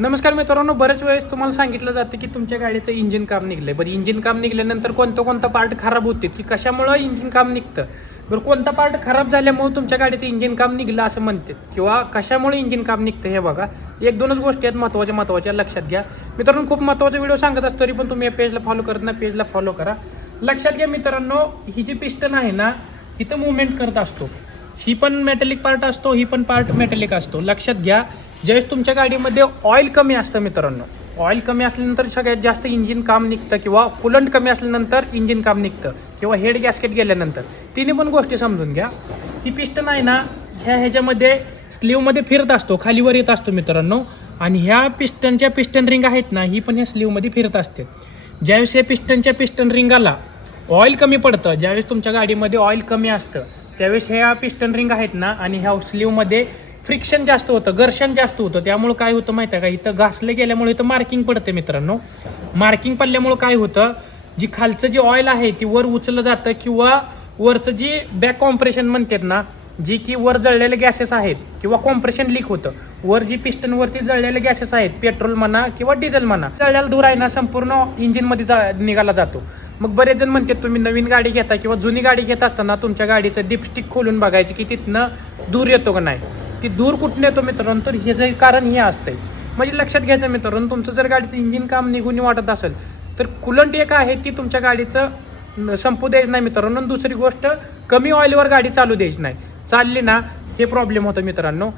नमस्कार मित्रांनो, बऱ्याच वेळेस तुम्हाला सांगितलं जातं की तुमच्या गाडीचं इंजिन काम निघलंय. बरं, इंजिन काम निघाल्यानंतर कोणता पार्ट खराब होते की कशामुळं इंजिन काम निघतं. बरं, कोणता पार्ट खराब झाल्यामुळे तुमच्या गाडीचं इंजिन काम निघलं असं म्हणतात किंवा कशामुळे इंजिन काम निघतं हे बघा. एक दोनच गोष्टी आहेत महत्त्वाच्या लक्षात घ्या मित्रांनो. खूप महत्त्वाचा व्हिडिओ सांगत असतो तरी पण तुम्ही या पेजला फॉलो करत ना, पेजला फॉलो करा. लक्षात घ्या मित्रांनो, ही जी पिस्टन आहे ना, इथं मुवमेंट करत असतो. ही पण मेटॅलिक पार्ट असतो, ही पण पार्ट मेटॅलिक असतो. लक्षात घ्या, ज्यावेळेस तुमच्या गाडीमध्ये ऑइल कमी असतं मित्रांनो, ऑइल कमी असल्यानंतर सगळ्यात जास्त इंजिन काम निघतं किंवा कुलंट कमी असल्यानंतर इंजिन काम निघतं किंवा हेड गॅस्केट गेल्यानंतर. तिन्ही पण गोष्टी समजून घ्या. ही पिस्टन आहे ना, ह्याच्यामध्ये स्लीवमध्ये फिरत असतो, खालीवर येत असतो मित्रांनो. आणि ह्या पिस्टनच्या पिस्टन रिंग आहेत ना, ही पण ह्या स्लीवमध्ये फिरत असते. ज्यावेळेस या पिस्टनच्या पिस्टन रिंगाला ऑइल कमी पडतं, ज्यावेळेस तुमच्या गाडीमध्ये ऑइल कमी असतं, त्यावेळेस ह्या पिस्टन रिंग आहेत ना आणि ह्या स्लीवमध्ये फ्रिक्शन जास्त होतं, घर्षण जास्त होतं. त्यामुळे काय होतं माहिती आहे का, इथं घासले गेल्यामुळे इथं मार्किंग पडते मित्रांनो. मार्किंग पडल्यामुळे काय होतं, जी खालचं जे ऑइल आहे ती वर उचललं जातं किंवा वरचं जी बॅक कॉम्प्रेशन म्हणतात ना, जी की वर जळलेले गॅसेस आहेत किंवा कॉम्प्रेशन लीक होतं. वर जी पिस्टनवरती जळलेले गॅसेस आहेत, पेट्रोल म्हणा किंवा डिझेल म्हणा, जळलेला धूर आहे ना संपूर्ण इंजिनमध्ये निघाला जातो. मग बरेच जण म्हणतात तुम्ही नवीन गाडी घेता किंवा जुनी गाडी घेत असताना तुमच्या गाडीचं डिपस्टिक खोलून बघायची की तिथनं धूर येतो का नाही. ती धूर कुठून येतो मित्रांनो, तर ह्याचं कारण हे असतंय. म्हणजे लक्षात घ्यायचं मित्रांनो, तुमचं जर गाडीचं इंजिन काम निघून वाटत असेल तर कुलंट एक आहे ती तुमच्या गाडीचं संपू द्यायचं नाही मित्रांनो. दुसरी गोष्ट, कमी ऑइलवर गाडी चालू द्यायची नाही. चालली ना, हे प्रॉब्लेम होतं मित्रांनो.